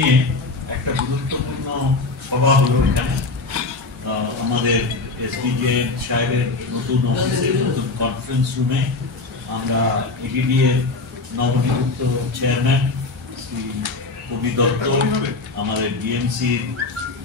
নিয়ে একটা গুরুত্বপূর্ণ সভা হলো এখানে আমাদের এসডিজিএম সাহেবের নতুন অফিসের নতুন কনফারেন্স রুমে। আমরা ইডিডি এর নবনিযুক্ত চেয়ারম্যান শ্রী কবি দত্ত, আমাদের ডিএমসি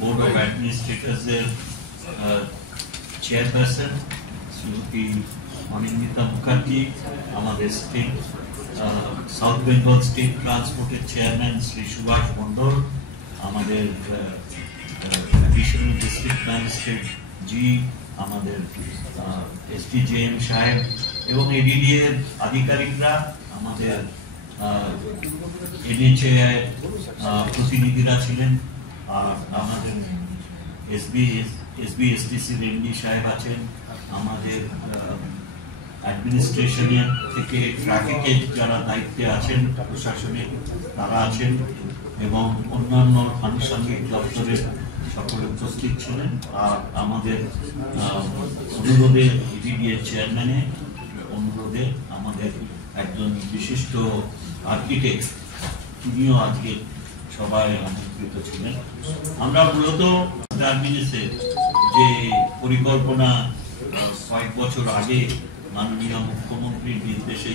বোর্ড অফ অ্যাডমিনিস্ট্রেটরস এর চেয়ারপারসন শ্রীমতী অনিন্দিতা মুখার্জি, আমাদের স্টেট সাউথ বেঙ্গল স্টেট ট্রান্সপোর্টের চেয়ারম্যান শ্রী সুভাষ মন্ডল, আমাদের এডিশনাল ডিস্ট্রিক্ট ম্যাজিস্ট্রেট জি, আমাদের এসডিজিএম সাহেব এবং এডিডি এর আধিকারিকরা, আমাদের এনএচএআই প্রতিনিধিরা ছিলেন, আর আমাদের এসবিএসটিসির এমডি সাহেব আছেন, আমাদের অ্যাডমিনিস্ট্রেশনের থেকে ট্রাফিকের যারা দায়িত্বে আছেন প্রশাসনে তারা আছেন, এবং অন্যান্য আনুষঙ্গিক দপ্তরের সকলে উপস্থিত ছিলেন। আর আমাদের অনুরোধে ইডিডি এর চেয়ারম্যানের অনুরোধে আমাদের একজন বিশিষ্ট আর্কিটেক্ট তিনিও আজকে সবাই আমন্ত্রিত ছিলেন। আমরা মূলত টার্মিনাসের যে পরিকল্পনা কয়েক বছর আগে মাননীয় মুখ্যমন্ত্রীর নির্দেশে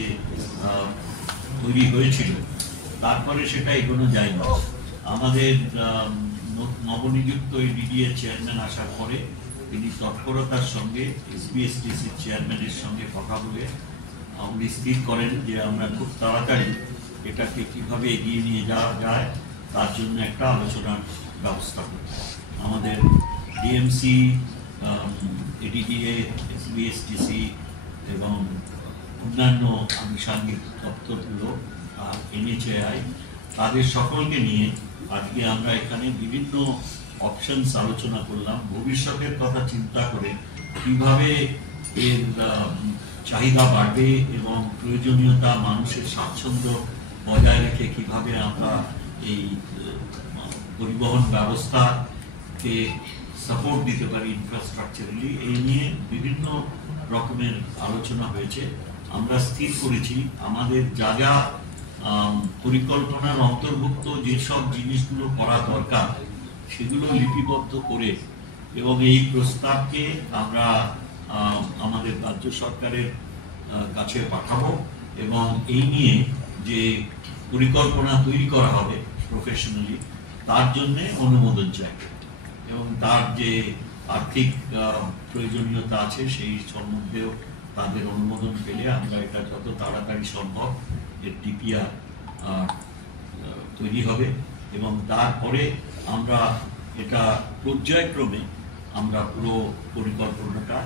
তৈরি হয়েছিল, তারপরে সেটা এগোনো যায়নি। আমাদের নবনিযুক্ত ইডিডি এর চেয়ারম্যান আসার পরে তিনি তৎপরতার সঙ্গে এসবিএসটিসির চেয়ারম্যানের সঙ্গে কথা বলে উনি স্থির করেন যে আমরা খুব তাড়াতাড়ি এটাকে কিভাবে এগিয়ে নিয়ে যাওয়া যায় তার জন্য একটা আলোচনার ব্যবস্থা করতে। আমাদের ডিএমসি, এডিডিএ, এসবিএসটিসি এবং অন্যান্য আনুষঙ্গিক দপ্তরগুলো, এনএচএআই, তাদের সকলকে নিয়ে আজকে আমরা এখানে বিভিন্ন অপশনস আলোচনা করলাম। ভবিষ্যতের কথা চিন্তা করে কিভাবে এর চাহিদা বাড়বে এবং প্রয়োজনীয়তা, মানুষের স্বাচ্ছন্দ্য বজায় রেখে কিভাবে আমরা এই পরিবহন ব্যবস্থাকে সাপোর্ট দিতে পারি ইনফ্রাস্ট্রাকচারালি, এই নিয়ে বিভিন্ন রকমের আলোচনা হয়েছে। আমরা স্থির করেছি আমাদের যা যা পরিকল্পনার অন্তর্ভুক্ত যেসব জিনিসগুলো করা দরকার সেগুলো লিপিবদ্ধ করে এবং এই প্রস্তাবকে আমরা আমাদের রাজ্য সরকারের কাছে পাঠাবো এবং এই নিয়ে যে পরিকল্পনা তৈরি করা হবে প্রফেশনালি তার জন্য অনুমোদন চাই, এবং তার যে আর্থিক প্রয়োজনীয়তা আছে সেই সম্বন্ধেও তাদের অনুমোদন পেলে আমরা এটা যত তাড়াতাড়ি সম্ভব এর ডিপিআর তৈরি হবে এবং তারপরে আমরা এটা পর্যায়ক্রমে আমরা পুরো পরিকল্পনাটা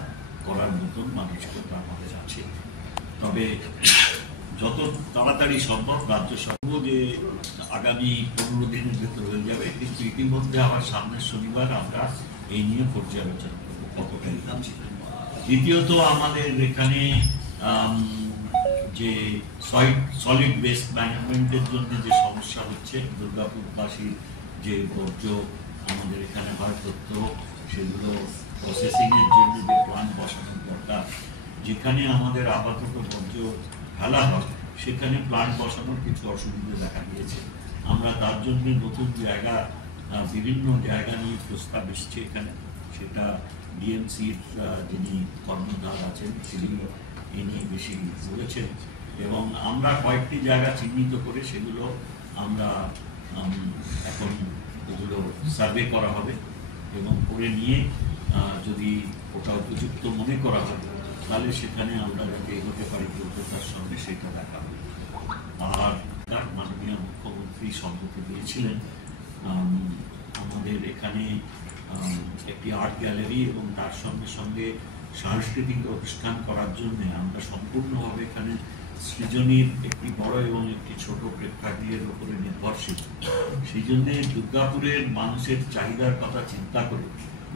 করার মতন মানসিকতা আমাদের আছে। তবে যত তাড়াতাড়ি সম্ভব রাজ্য সরকার যে আগামী 15 দিনের ভেতর হয়ে যাবে, কিন্তু ইতিমধ্যে আবার সামনের শনিবার আমরা এই নিয়ে পর্যালোচনা করবো কতটা যাচ্ছে। দ্বিতীয়ত আমাদের এখানে যে সলিড ওয়েস্ট ম্যানেজমেন্টের জন্য যে সমস্যা হচ্ছে, দুর্গাপুরবাসীর যে বর্জ্য আমাদের এখানে হয় তথ্য, সেগুলো প্রসেসিং এর জন্য যে প্ল্যান্ট বসানোর দরকার, যেখানে আমাদের আপাতত বর্জ্য ফেলা হয় সেখানে প্ল্যান্ট বসানোর কিছু অসুবিধা দেখা দিয়েছে। আমরা তার জন্য নতুন জায়গা, বিভিন্ন জায়গা নিয়ে প্রস্তাব এসছে এখানে, সেটা ডিএমসির যিনি কর্মধার আছেন তিনি এ নিয়ে বেশি বলেছেন, এবং আমরা কয়েকটি জায়গা চিহ্নিত করে সেগুলো আমরা এখন এগুলো সার্ভে করা হবে এবং করে নিয়ে যদি ওটা উপযুক্ত মনে করা হবে তাহলে সেখানে আমরা যাতে এগোতে পারি যোগ্যতার সঙ্গে সেটা দেখা হবে। আর তার মাননীয় মুখ্যমন্ত্রী সম্মতি দিয়েছিলেন আমাদের এখানে একটি আর্ট গ্যালারি এবং তার সঙ্গে সঙ্গে সাংস্কৃতিক অনুষ্ঠান করার জন্য আমরা সম্পূর্ণভাবে এখানে সৃজনীর একটি বড় এবং একটি ছোট প্রেক্ষাগৃহের উপরে নির্ভরশীল। সেই জন্য দুর্গাপুরের মানুষের চাহিদার কথা চিন্তা করে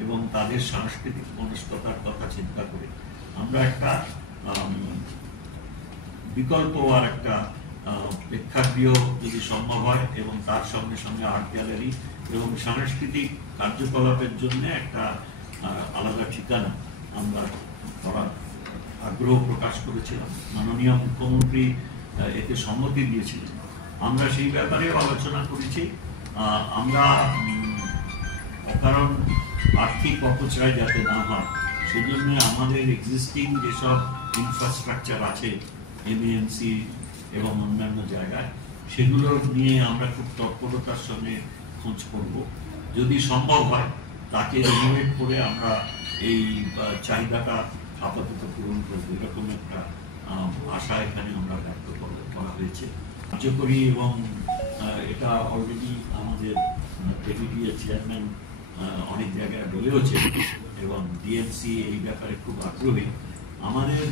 এবং তাদের সাংস্কৃতিক মনস্কতার কথা চিন্তা করে আমরা একটা বিকল্প আর একটা প্রেক্ষাগৃহ যদি সম্ভব হয় এবং তার সঙ্গে সঙ্গে আর্ট গ্যালারি এবং সাংস্কৃতিক কার্যকলাপের জন্য একটা আলাদা ঠিকানা আমরা করার আগ্রহ প্রকাশ করেছিলাম। মাননীয় মুখ্যমন্ত্রী এতে সম্মতি দিয়েছিলেন। আমরা সেই ব্যাপারে আলোচনা করেছি আমরা কারণ আর্থিক অপচয় যাতে না হয় সেজন্য আমাদের এক্সিস্টিং যেসব ইনফ্রাস্ট্রাকচার আছে এমএএমসি এবং অন্যান্য জায়গায় সেগুলো নিয়ে আমরা খুব তৎপরতার সঙ্গে খোঁজ করব। যদি সম্ভব হয় তাকে রিনোভেট করে আমরা এই চাহিদাটা আপাতত পূরণ করবো, এরকম একটা আশা এখানে আমরা ব্যক্ত করা হয়েছে। কার্যকরী এবং এটা অলরেডি আমাদের ডেপুটি চেয়ারম্যান অনেক জায়গায় বলেওছে এবং ডিএমসি এই ব্যাপারে খুব আগ্রহী। আমাদের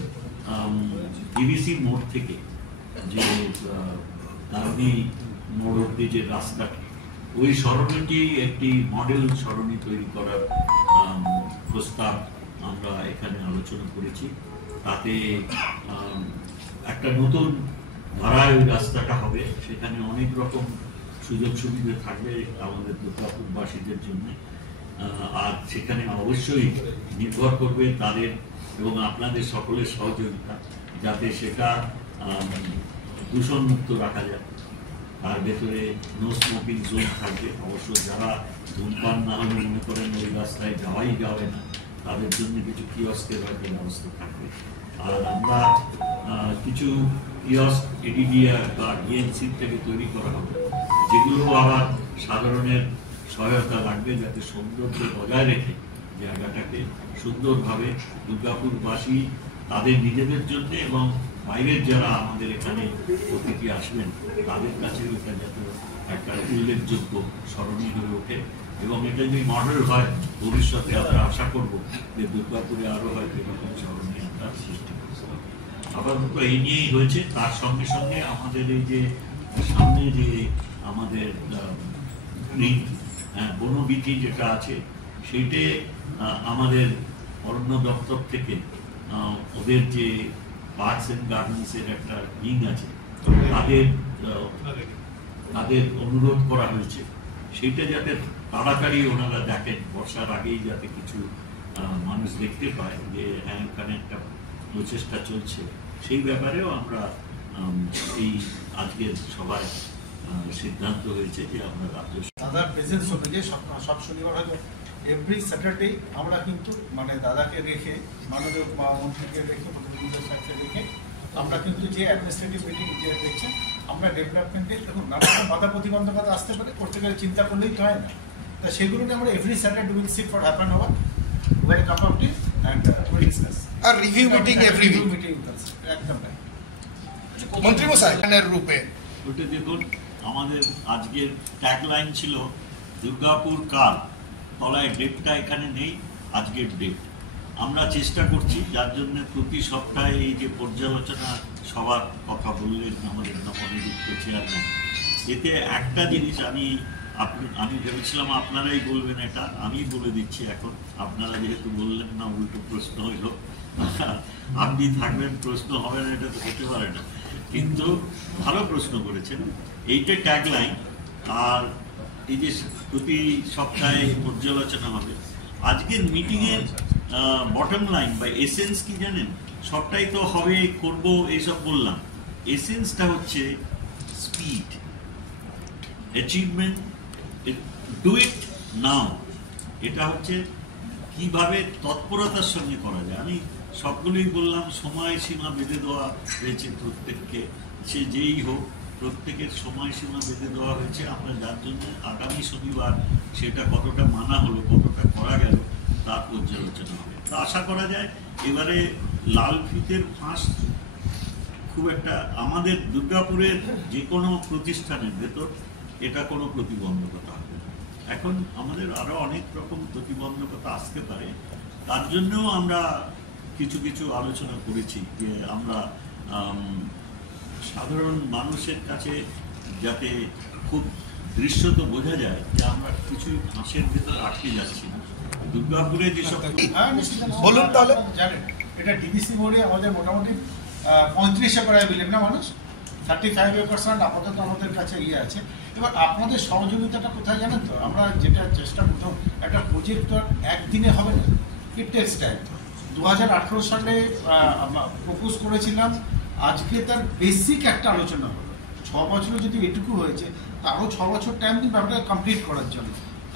ডিবিসি মোড় থেকে যে গান্ধী মোড় অব্দি যে রাস্তাটি, ওই সরণিটি একটি মডেল সরণি তৈরি করার প্রস্তাব আমরা এখানে আলোচনা করেছি। তাতে একটা নতুন ধারায় ওই রাস্তাটা হবে, সেখানে অনেক রকম সুযোগ সুবিধা থাকবে আমাদের দুর্গাপুরবাসীদের জন্য। আর সেখানে অবশ্যই নির্ভর করবে তাদের এবং আপনাদের সকলের সহযোগিতা, যাতে সেটা দূষণ মুক্ত রাখা যায়। তার ভেতরে নো স্মোকিং জোন থাকবে। অবশ্য যারা ধূমপান না হলে মনে করেন ওই রাস্তায় যাওয়াই যাবে না, তাদের জন্য কিছু কিয়স্কের হয়তো ব্যবস্থা থাকবে। আর আমরা কিছু কিয়স্ক এডিডিআর বা ডিএমসি থেকে তৈরি করা হবে, যেগুলো আবার সাধারণের সহায়তা লাগবে, যাতে সৌন্দর্য বজায় রেখে জায়গাটাকে সুন্দরভাবে দুর্গাপুরবাসী তাদের নিজেদের জন্য এবং বাইরের যারা আমাদের এখানে অতিথি আসবেন তাদের কাছে এটা যাতে একটা উল্লেখযোগ্য স্মরণীয় হয়ে ওঠে। এবং এটা যদি মডেল হয় ভবিষ্যতে আমরা আশা করব যে দুর্গাপুরে আরো হয়তো এরকম স্মরণীয় একটা সৃষ্টি করতে হবে। আপাতত এই নিয়েই হয়েছে। তার সঙ্গে সঙ্গে আমাদের এই যে সামনে যে আমাদের বনবিধি যেটা আছে, সেইটে আমাদের অরণ্য দপ্তর থেকে ওদের যে পার্কস এন্ড গার্ডেন্স এর একটা উইং আছে, তাদের অনুরোধ করা হয়েছে সেইটা যাতে তাড়াতাড়ি ওনারা দেখেন, বর্ষার আগেই যাতে কিছু মানুষ দেখতে পায় যে হ্যাঁ এখানে একটা প্রচেষ্টা চলছে। সেই ব্যাপারেও আমরা এই আজকের সভায় সিদ্ধান্ত হয়েছে যে আমরা রাজ্য দাদার প্রেজেন্স হবে যে সব শনিবার হয়তো এভরি স্যাটারডে আমরা কিন্তু মানে দাদাকে রেখে মাননীয় মন্ত্রীকে রেখে প্রতিনিধিদের সাথে রেখে আমরা কিন্তু যে অ্যাডমিনিস্ট্রেটিভ মিটিং যে দেখছেন আমরা ডেভেলপমেন্টে দেখুন নানা বাধা প্রতিবন্ধকতা আসতে পারে, করতে গেলে চিন্তা করলেই তো হয় না। তা সেগুলোকে আমরা every Saturday will sit for half an hour well cup of tea and will discuss আর review meeting every week meeting একদম রাইট। মন্ত্রী মশাই এর রূপে ওটা দেখুন, আমাদের আজকের ট্যাগলাইন ছিল দুর্গাপুর কাল, তলায় ডেটটা এখানে নেই, আজকের ডেট। আমরা চেষ্টা করছি, যার জন্য প্রতি সপ্তাহে এই যে পর্যালোচনা সবার কথা বললেন আমাদের নবনিযুক্ত চেয়ারম্যান, এতে একটা জিনিস আমি ভেবেছিলাম আপনারাই বলবেন, এটা আমি বলে দিচ্ছি এখন। আপনারা যেহেতু বললেন না, উল্টো প্রশ্ন হইল, আপনি থাকবেন প্রশ্ন হবে না, এটা তো হতে পারে না। কিন্তু ভালো প্রশ্ন করেছেন, এইটা ট্যাগলাইন। আর এই যে প্রতি সপ্তাহে পর্যালোচনা হবে, আজকের মিটিংয়ের বটম লাইন বা এসেন্স কি জানেন? সবটাই তো হবে করব এইসব বললাম, এসেন্সটা হচ্ছে স্পিড, অ্যাচিভমেন্ট, ডু ইট নাও। এটা হচ্ছে কিভাবে তৎপরতার সঙ্গে করা যায়। আমি সবগুলোই বললাম, সময়সীমা বেঁধে দেওয়া হয়েছে প্রত্যেককে, সে যেই হোক, প্রত্যেকের সময়সীমা বেঁধে দেওয়া হয়েছে। আমরা যার জন্য আগামী শনিবার সেটা কতটা মানা হলো, কতটা করা গেল, তার পর্যালোচনা হবে। তা আশা করা যায় এবারে লাল ফিতের ফাঁস খুব একটা আমাদের দুর্গাপুরের যে কোনো প্রতিষ্ঠানের ভেতর এটা কোনো প্রতিবন্ধকতা হবে না। এখন আমাদের আরো অনেক রকম প্রতিবন্ধকতা আসতে পারে, তার জন্যও আমরা কিছু কিছু আলোচনা করেছি যে আমরা সাধারণ মানুষের কাছে যাতে খুব দৃশ্যত বোঝা যায় যে আমরা কিছুই ফাঁসের ভেতর আটকে যাচ্ছি না। দুর্গাপুরে যেসব বলুন তাহলে জানেন, এটা ডিবিসি বোর্ডে আমাদের মোটামুটি 35 প্রায় বিলেন না মানুষ, 35% আপাতত আমাদের কাছে ইয়ে আছে। এবার আপনাদের সহযোগিতাটা কোথায় জানেন তো? আমরা যেটা চেষ্টা করতাম, একটা প্রজেক্ট তো একদিনে হবে না, ইট টেকস টাইম। 2018 সালে প্রপোজ করেছিলাম, আজকে তার বেসিক একটা আলোচনা হলো। 6 বছরে যদি এটুকু হয়েছে, আরও 6 বছর টাইম দিন ব্যাপারটা কমপ্লিট করার জন্য।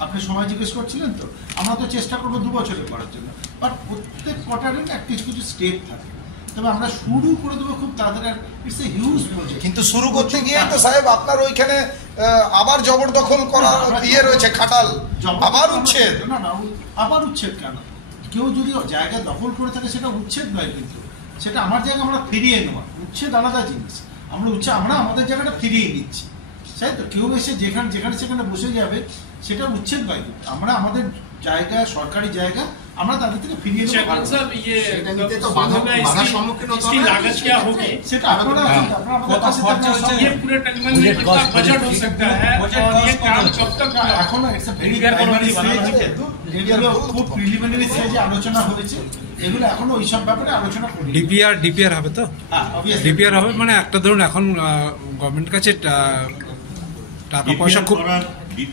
আপনি সময় জিজ্ঞেস করছিলেন, তো আমরা তো চেষ্টা করবো 2 বছরে করার জন্য, বাট প্রত্যেক কোয়ার্টারে না কিছু কিছু স্টেপ থাকে। তবে আমরা শুরু করে দেবো খুব তাড়াতাড়ি, ইটস এ হিউজ প্রজেক্ট। কিন্তু শুরু করতে গিয়ে তো সাহেব আপনার ওইখানে আবার জবরদখল করা ইয়ে রয়েছে, খাটাল, আবার উচ্ছেদ। না না, আবার উচ্ছেদ কেন? কেউ যদি জায়গা দখল করে থাকে সেটা উচ্ছেদ নয়, কিন্তু সেটা আমার জায়গা আমরা ফিরিয়ে নেওয়া। উচ্ছেদ আলাদা জিনিস। আমরা আমাদের জায়গাটা ফিরিয়ে নিচ্ছি, তাই তো? কেউ এসে যেখানে সেখানে বসে যাবে, সেটা উচ্ছেদ নয়। আমরা আমাদের জায়গা, সরকারি জায়গা, আমরা তাদের থেকে ফিরিয়ে নেবো। সেটা আপনারা এখনো খুব প্রিলিমিনারি স্টেজে আলোচনা হয়েছে, এগুলো এখনো ওইসব ব্যাপারে আলোচনা করি। ডিপিআর হবে তো? ডিপিআর হবে, মানে একটা ধরুন এখন গভর্নমেন্ট কাছে টাকা পয়সা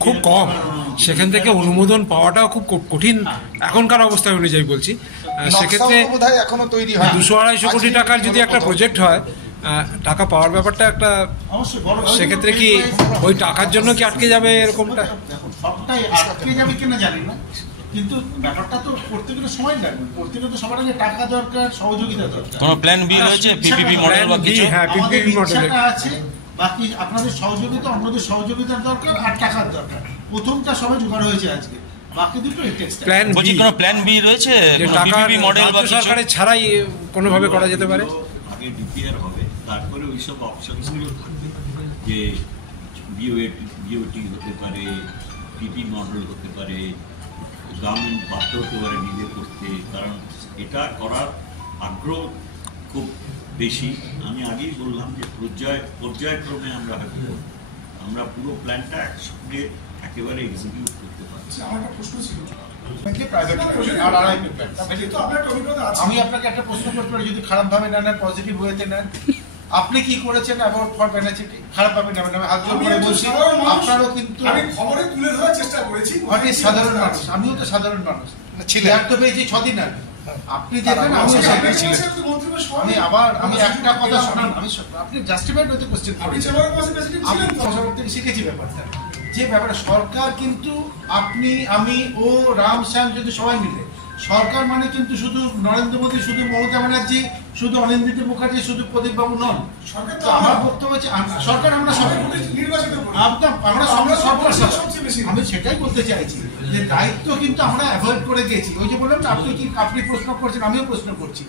খুব কম, সেখান থেকে অনুমোদন পাওয়াটাও খুব কঠিন এখনকার অবস্থা অনুযায়ী বলছি। সেক্ষেত্রে 200-250 কোটি টাকার যদি একটা প্রজেক্ট হয়, টাকা পাওয়ার ব্যাপারটা একটা, সেক্ষেত্রে কি ওই টাকার জন্য কি আটকে যাবে এরকমটা? সবটাই আটকে যাবে কিনা জানি না, কিন্তু ব্যাপারটা তো করতে গেলে সময় লাগবে। করতে গেলে তো সবার আগে টাকা দরকার, সহযোগিতা দরকার। কোনো প্ল্যান বি রয়েছে? পিপিপি মডেল বা কিছু? হ্যাঁ, পিপিপি মডেল আছে। বাকি আপনাদের সহযোগিতা, অন্যদের সহযোগিতার দরকার, আর টাকার দরকার। প্রথমটা সবাই জোগাড় হয়েছে আজকে, বাকি দুটো প্ল্যান বি। কোনো প্ল্যান বি রয়েছে? পিপিপি মডেল বা সরকারের ছাড়াই কোনোভাবে করা যেতে পারে। আগে ডিপিআর হবে, তারপরে ওইসব অপশনসগুলো থাকবে, যে বিওটি হতে পারে, পিপি মডেল হতে পারে, গভর্নমেন্ট বাধ্য হতে পারে নিজে করতে, কারণ এটা করার আগ্রহ খুব বেশি। আমি আগেই বললাম যে পর্যায়ক্রমে আমরা পুরো প্ল্যানটা একসঙ্গে একেবারে এক্সিকিউট করতে পারছি। আমার একটা প্রশ্ন ছিল, আমি আপনাকে একটা প্রশ্ন করতে পারি, যদি খারাপ ভাবে নেন, পজিটিভ ওয়েতে নেন, আপনি কি করেছেন অ্যাবাউট ফর বেনিফিট? খারাপ ভাবে নেবেন, আমি হাত জোড় করে বলছি, আপনারও কিন্তু আমি খবরে তুলে ধরার চেষ্টা করেছি। আমি সাধারণ মানুষ, আমিও তো সাধারণ মানুষ ছিলেন, তো পেয়েছি 6 দিন আগে। আপনি দেখবেন আমি একটা কথা শোনান, আপনি জাস্টিফাইড হতে কোশ্চেন করেছেন, থেকে শিখেছি ব্যাপারটা, যে ব্যাপারটা সরকার কিন্তু আপনি, আমি, ও, রাম, শ্যাম, যদি সবাই মিলে সরকার, মানে কিন্তু শুধু নরেন্দ্র মোদী, শুধু মমতা ব্যানার্জি, শুধু অনিন্দিত মুখার্জি, শুধু প্রদীপ বাবু নন। সরকার তো আমার বক্তব্য হচ্ছে সরকার, আমরা সবাই নির্বাচিত, আমি সেটাই বলতে চাইছি যে দায়িত্ব কিন্তু আমরা অ্যাভয়েড করে গেছি। ওই যে বললাম, আপনি প্রশ্ন করছেন, আমিও প্রশ্ন করছি,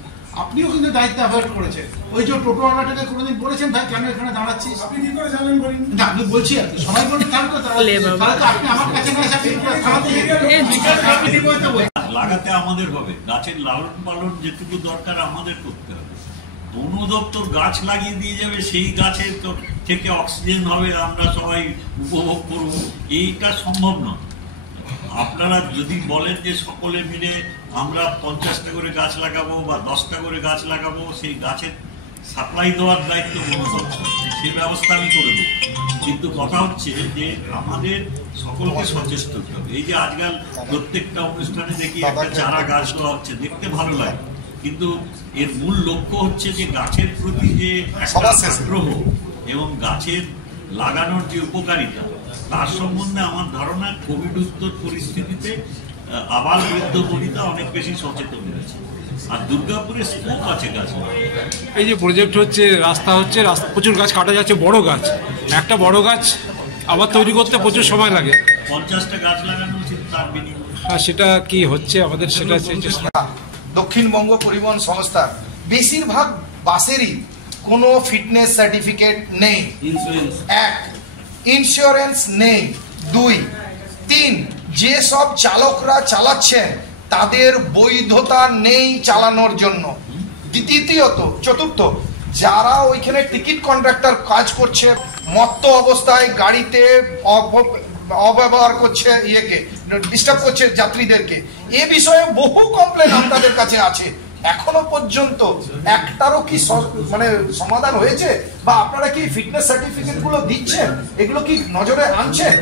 আপনিও কিন্তু দায়িত্ব অ্যাভয়েড করেছেন। ওই যে টোটোওয়ালাটাকে কোনোদিন বলেছেন ভাই কেন এখানে দাঁড়াচ্ছিস? আপনি কি করে জানলেন? না, আমি বলছি আর কি, সবাই বলেন তাহলে তো আপনি আমার কাছে না এসে লাগাতে আমাদের হবে, গাছের লালন পালন যেটুকু দরকার আমাদের করতে হবে। বন দপ্তর গাছ লাগিয়ে দিয়ে যাবে, সেই গাছের থেকে অক্সিজেন হবে, আমরা সবাই উপভোগ করব, এইটা সম্ভব নয়। আপনারা যদি বলেন যে সকলে মিলে আমরা 50টা করে গাছ লাগাবো বা 10টা করে গাছ লাগাবো, সেই গাছের সাপ্লাই দেওয়ার দায়িত্ব বন দপ্তর, সেই ব্যবস্থা আমি করে দেবো। কিন্তু কথা হচ্ছে যে আমাদের সকলকে সচেষ্ট হতে হবে। এই যে আজকাল প্রত্যেকটা অনুষ্ঠানে দেখি একটা চারা গাছ দেওয়া হচ্ছে, দেখতে ভালো লাগে, কিন্তু এর মূল লক্ষ্য হচ্ছে যে গাছের প্রতি যে আগ্রহ এবং গাছের লাগানোর যে উপকারিতা, তার সম্বন্ধে আমার ধারণা কোভিড উত্তর পরিস্থিতিতে আবাল বৃদ্ধ বনিতা অনেক বেশি সচেতন হয়েছে। আর দুর্গাপুরে স্কোপ আছে গাছ। এই যে প্রজেক্ট হচ্ছে, রাস্তা হচ্ছে, প্রচুর গাছ কাটা যাচ্ছে, বড় গাছ, একটা বড় গাছ আবার তৈরি করতে প্রচুর সময় লাগে। 50টা গাছ লাগানো উচিত তার বিনিময়ে। আর সেটা কি হচ্ছে আমাদের, সেটা দক্ষিণবঙ্গ পরিবহন সংস্থার বেশিরভাগ বাসেরই কোনো ফিটনেস সার্টিফিকেট নেই। 1, ইন্স্যুরেন্স নেই। 2, 3, যে সব চালকরা চালাচ্ছেন তাদের বৈধতা নেই চালানোর জন্য। দ্বিতীয়ত, চতুর্থ, যারা ওইখানে টিকিট কন্ট্রাক্টর কাজ করছে, মত্ত অবস্থায় গাড়িতে অব্যবহার করছে, ডিস্টার্ব করছে যাত্রীদেরকে, এ বিষয়ে বহু কমপ্লেন আপনাদের কাছে আছে। এখনো পর্যন্ত একটারও কি মানে সমাধান হয়েছে? বা আপনারা কি ফিটনেস সার্টিফিকেট গুলো দিচ্ছেন, এগুলো কি নজরে আনছেন?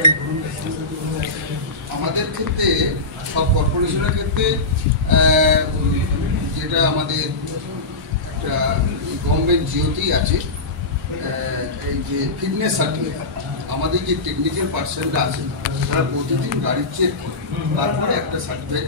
আমাদের ক্ষেত্রে, সব কর্পোরেশনের ক্ষেত্রে, যেটা আমাদের একটা গভর্নমেন্ট জিওটি আছে, এই যে ফিটনেস সার্টিফিকেট, আমাদের যে টেকনিক্যাল পার্সনরা আছে তারা প্রতিদিন গাড়ির চেক করে তারপরে একটা সার্টিফিকেট